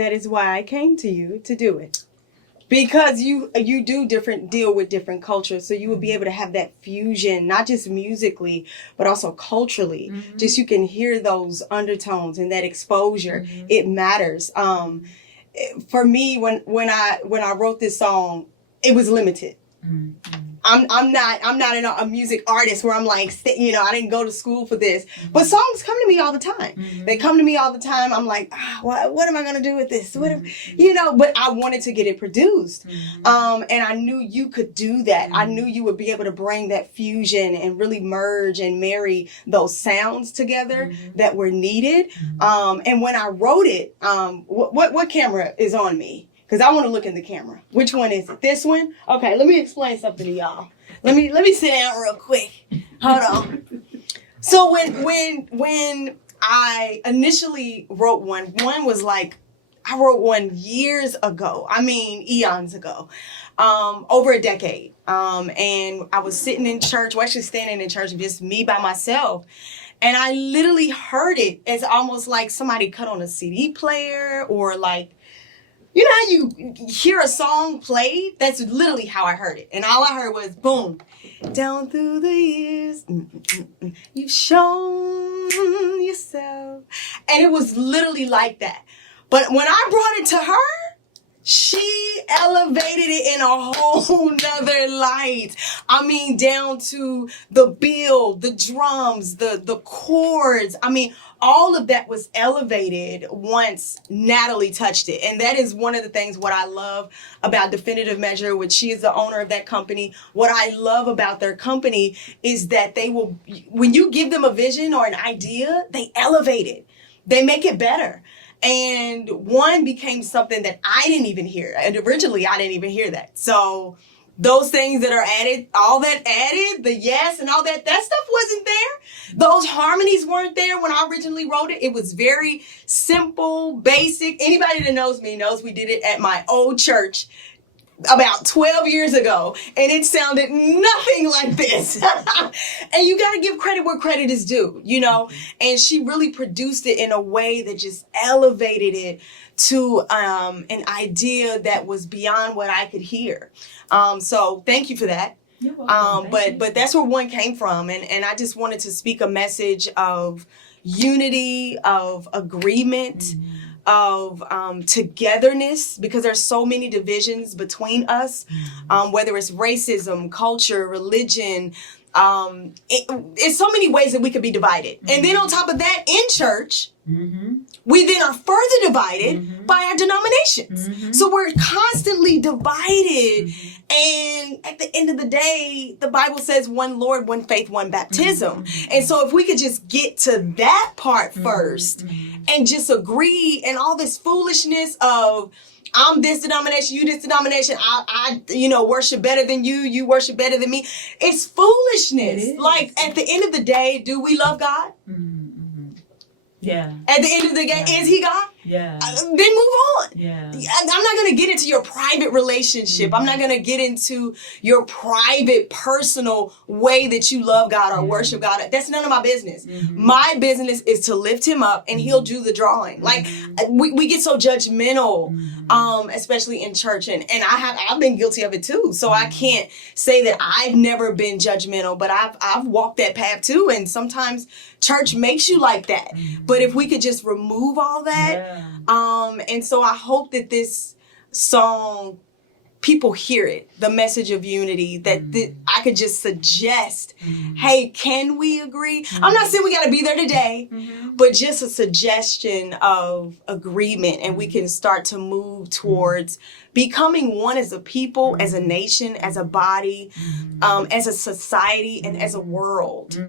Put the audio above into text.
that is why I came to you to do it. Because you do deal with different cultures, so you will be able to have that fusion, not just musically, but also culturally. Just you can hear those undertones and that exposure. It matters. For me, when I wrote this song, it was limited. I'm not a music artist where I'm like, I didn't go to school for this. But songs come to me all the time. They come to me all the time. I'm like, what am I going to do with this? But I wanted to get it produced. And I knew you could do that. I knew you would be able to bring that fusion and really merge and marry those sounds together that were needed. And when I wrote it, what camera is on me? Because I want to look in the camera. Which one is it? This one? Okay, let me explain something to y'all. Let me sit down real quick. Hold on. So when I initially wrote one was like, I wrote one years ago. I mean, eons ago. Over a decade. And I was sitting in church, actually standing in church, just me by myself. And I literally heard it as almost like somebody cut on a CD player, or like, you know how you hear a song played? That's literally how I heard it. And all I heard was, boom, down through the years, you've shown yourself. And it was literally like that. But when I brought it to her, she elevated it in a whole nother light. I mean, down to the build, the drums, the chords. I mean, all of that was elevated once Natalie touched it. And that is one of the things what I love about Definitive Measure, which she is the owner of that company. What I love about their company is that they will, when you give them a vision or an idea, they elevate it. They make it better. And one became something that I didn't even hear. And originally, I didn't even hear that. So those things that are added, all that added, the yes and all that stuff wasn't there. Those harmonies weren't there when I originally wrote it. It was very simple, basic. Anybody that knows me knows we did it at my old church about 12 years ago, and it sounded nothing like this. And you got to give credit where credit is due, and she really produced it in a way that just elevated it to an idea that was beyond what I could hear. So thank you for that. You're welcome. But that's where one came from, and I just wanted to speak a message of unity, of agreement, of togetherness, because there's so many divisions between us, whether it's racism, culture, religion. It's so many ways that we could be divided. And then on top of that, in church, we then are further divided by our denominations. So we're constantly divided. And at the end of the day, the Bible says one Lord, one faith, one baptism. And so if we could just get to that part first and just agree, and all this foolishness of, I'm this denomination, you this denomination, I worship better than you, you worship better than me. It's foolishness. It is. Like, at the end of the day, do we love God? Yeah. At the end of the day, is he God? Yeah. Then move on. Yeah. I'm not going to get into your private relationship. I'm not going to get into your private, personal way that you love God or worship God. That's none of my business. My business is to lift him up, and he'll do the drawing. Like, we get so judgmental, especially in church, and I've been guilty of it too. So I can't say that I've never been judgmental, but I've walked that path too. And sometimes church makes you like that. But if we could just remove all that, and so I hope that this song, people hear it, the message of unity, that I could just suggest, hey, can we agree? I'm not saying we got to be there today, but just a suggestion of agreement, and we can start to move towards becoming one as a people, as a nation, as a body, as a society, and as a world.